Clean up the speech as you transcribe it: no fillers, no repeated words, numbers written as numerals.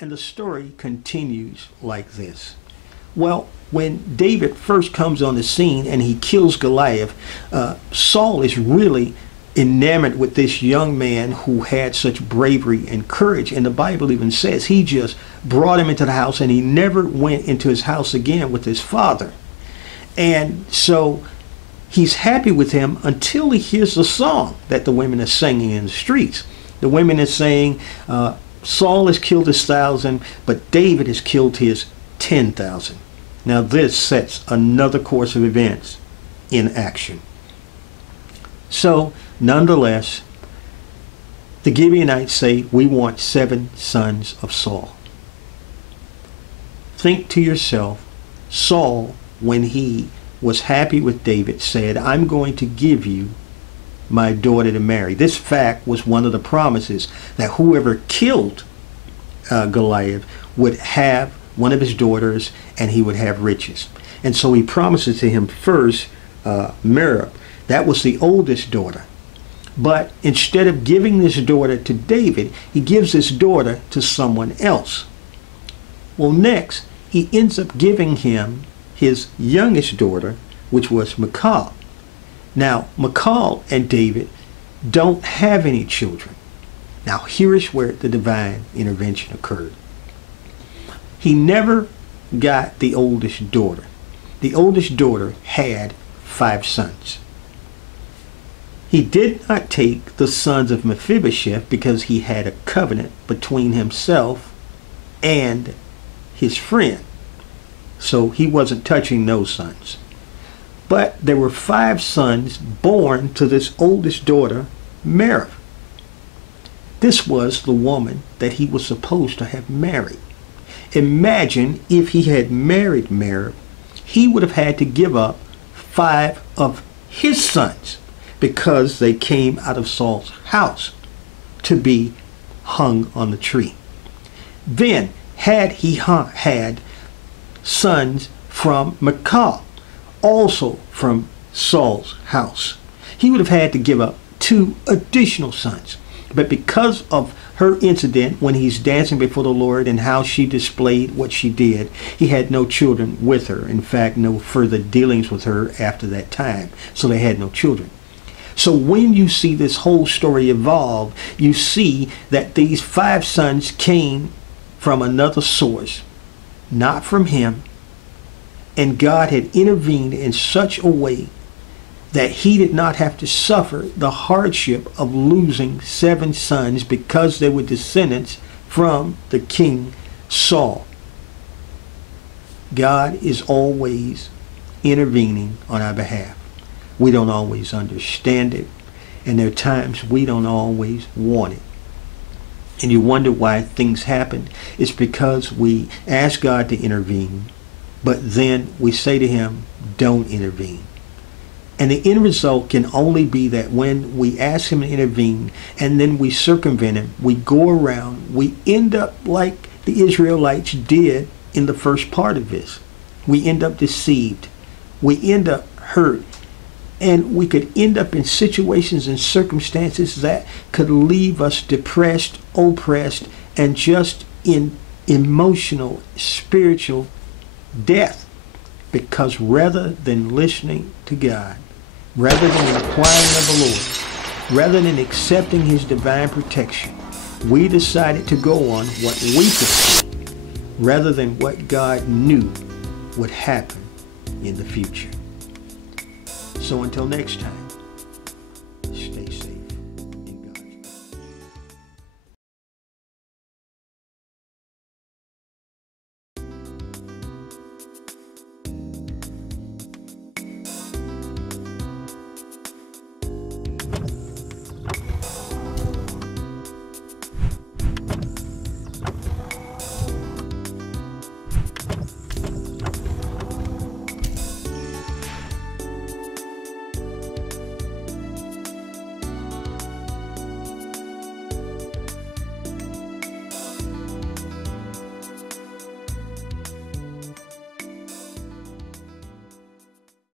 And the story continues like this. Well, when David first comes on the scene and he kills Goliath, Saul is really enamored with this young man who had such bravery and courage. And the Bible even says he just brought him into the house and he never went into his house again with his father. And so he's happy with him until he hears the song that the women are singing in the streets. The women are saying, Saul has killed his 1,000, but David has killed his 10,000. Now this sets another course of events in action. So, nonetheless, the Gibeonites say, we want 7 sons of Saul. Think to yourself, Saul, when he was happy with David, said, I'm going to give you my daughter to marry. This fact was one of the promises that whoever killed Goliath would have one of his daughters and he would have riches. And so he promises to him first Merab. That was the oldest daughter. But instead of giving this daughter to David, he gives this daughter to someone else. Well, next, he ends up giving him his youngest daughter, which was Michal. Now, Michal and David don't have any children. Now, here is where the divine intervention occurred. He never got the oldest daughter. The oldest daughter had 5 sons. He did not take the sons of Mephibosheth because he had a covenant between himself and his friend. So he wasn't touching those sons. But there were 5 sons born to this oldest daughter, Merab. This was the woman that he was supposed to have married. Imagine if he had married Merab, he would have had to give up 5 of his sons because they came out of Saul's house to be hung on the tree. Then, had he had sons from Michal, also from Saul's house, he would have had to give up 2 additional sons. But because of her incident when he's dancing before the Lord and how she displayed what she did, he had no children with her. In fact, no further dealings with her after that time. So they had no children. So when you see this whole story evolve, you see that these 5 sons came from another source, not from him. And God had intervened in such a way that he did not have to suffer the hardship of losing 7 sons because they were descendants from the king Saul. God is always intervening on our behalf. We don't always understand it, and there are times we don't always want it. And you wonder why things happen. It's because we ask God to intervene, but then we say to him, don't intervene. And the end result can only be that when we ask him to intervene and then we circumvent him, we go around, we end up like the Israelites did in the first part of this. We end up deceived. We end up hurt. And we could end up in situations and circumstances that could leave us depressed, oppressed, and just in emotional, spiritual death. Because rather than listening to God, rather than inquiring of the Lord, rather than accepting his divine protection, we decided to go on what we could see rather than what God knew would happen in the future. So until next time,